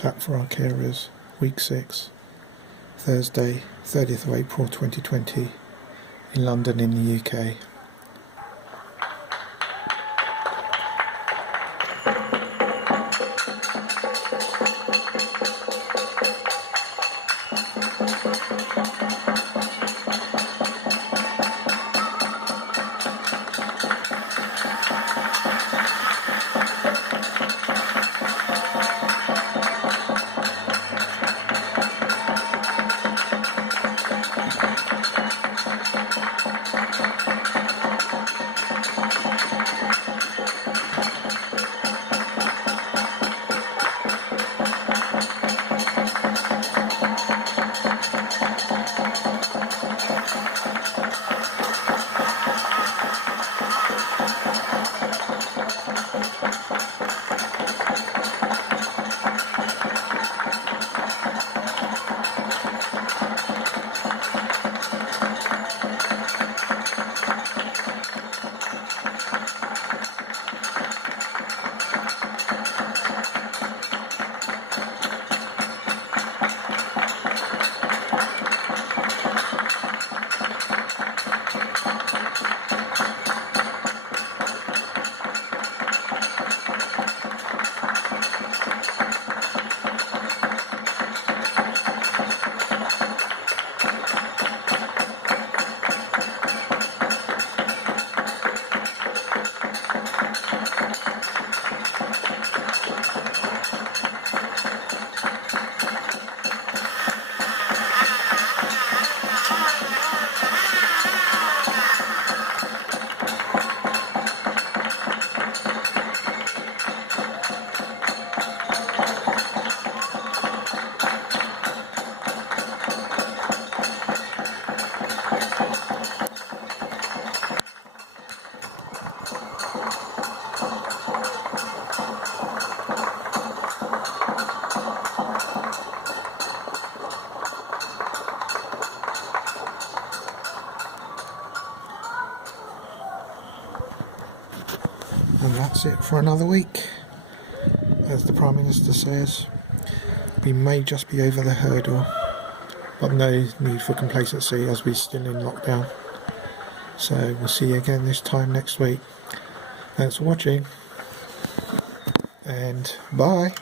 Clap for our carers, week 6, Thursday, 30th of April 2020, in London in the UK. And that's it for another week. As the Prime Minister says, we may just be over the hurdle, but no need for complacency as we're still in lockdown. So we'll see you again this time next week. Thanks for watching, and bye.